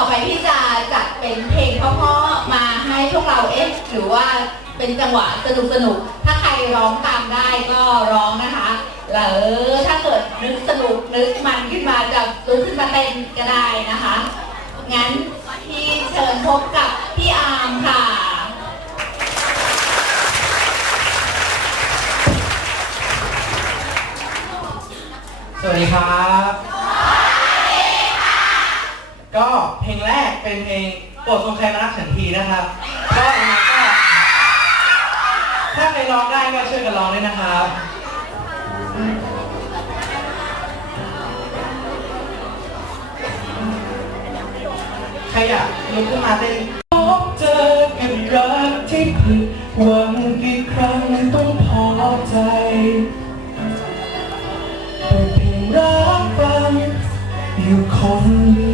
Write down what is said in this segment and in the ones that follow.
ต่อไปพี่จะจัดเป็นเพลงเพราะๆมาให้พวกเราเอ๊ะหรือว่าเป็นจังหวะสนุกสนุก ถ้าใครร้องตามได้ก็ร้องนะคะหรือถ้าเกิดนึกสนุกนึกมันขึ้นมาจะลุกขึ้นมาเต้นก็ได้นะคะ งั้นพี่เชิญพบกับพี่อาร์มค่ะ สวัสดีครับ ก็เพลงแรกเป็นเพลงโปรดทรงใครมารักฉันทีนะครับ ก็ยังไงก็ถ้าใครร้องได้ก็ช่วยกันร้องด้วยนะครับใครอยากลุกขึ้นมาเต้นพบเจอกับรักที่ผิดหวังกี่ครั้งต้องพอใจเปิดเพลงรักฟังอยู่คนเดียว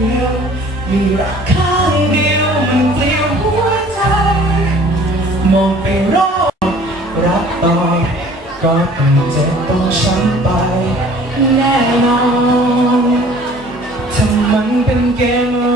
มีรักข้างเดียวมันเกลียวหัวใจ มองไปรอบรักต่อก็ต้องเจ็บต้องช้ำไป แน่นอนถ้ามันเป็นเกม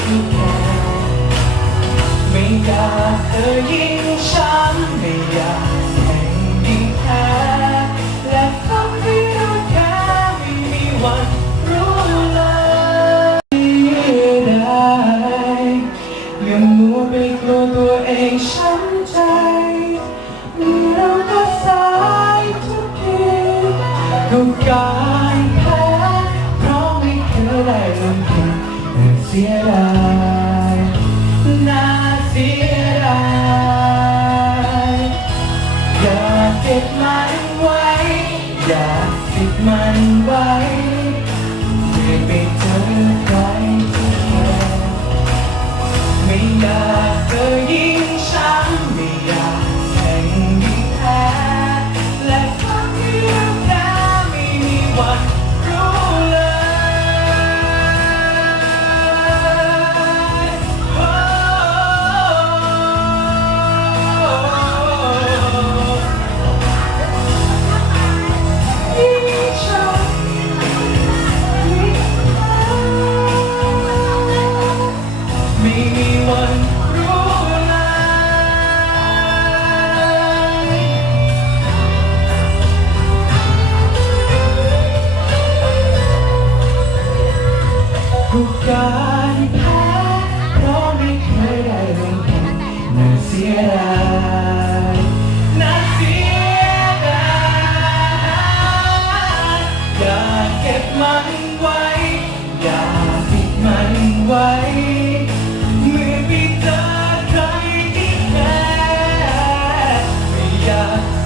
ที่แค่ไม่อยากเธอยิ่งช้ำไม่อยากแข่งยิ่งแพ้และทำให้เราแค่ไม่มีวันรู้เลยได้อย่ามัวไปกลัวตัวเองช้ำใจเมื่อเราก็สายทุกทีก็กายแพ้เพราะไม่เคยได้ลงแข่งน่าเสียดายน่าเสียดายอย่าเก็บมันไว้ อย่าติดมันไว้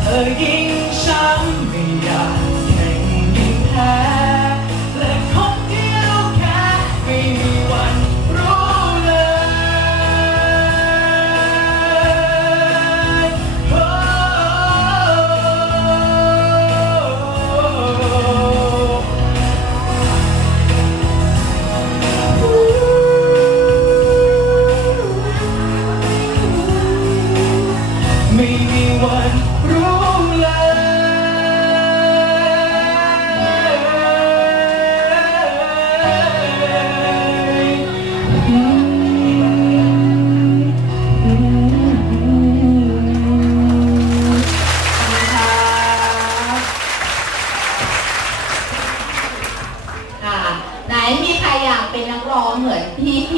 เออยิ่งช้ำไม่อยากแข่งยิ่งแพ้และคนที่เราแค่ไม่มีวันรู้เลยโอ้ไม่มี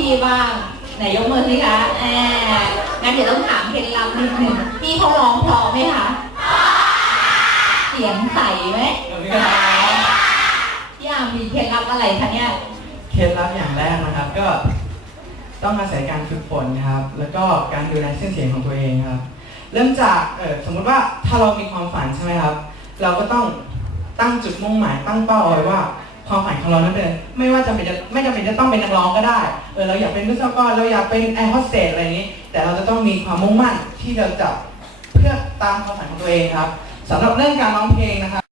พี่บ้าง ไหนยกมือสิคะแอบงั้นเดี๋ยวต้องถามเคล็ดลับนิดหนึ่งพี่เขาร้องเพราะไหมคะเสียงใสไหมขอบคุณครับพี่อาร์มมีเคล็ดลับอะไรคะเนี่ยเคล็ดลับอย่างแรกนะครับ ก็ ต้องอาศัยการฝึกฝนครับ แล้วก็การดูแลเส้นเสียงของตัวเองครับ เริ่มจากเออสมมุติว่าถ้าเรามีความฝันใช่ไหมครับ เราก็ต้องตั้งจุดมุ่งหมายตั้งเป้าเอาไว้ว่า ความฝันของเรานั้นเป็นไม่ว่าจะเป็นจะไม่จำเป็นจะต้องเป็นนักร้องก็ได้เออเราอยากเป็นวิศวกรเราอยากเป็นแอร์โฮสเตสอะไรนี้ แต่เราจะต้องมีความมุ่งมั่นที่เราจะเพื่อตามความฝันของตัวเองครับสำหรับเรื่องการร้องเพลงนะครับ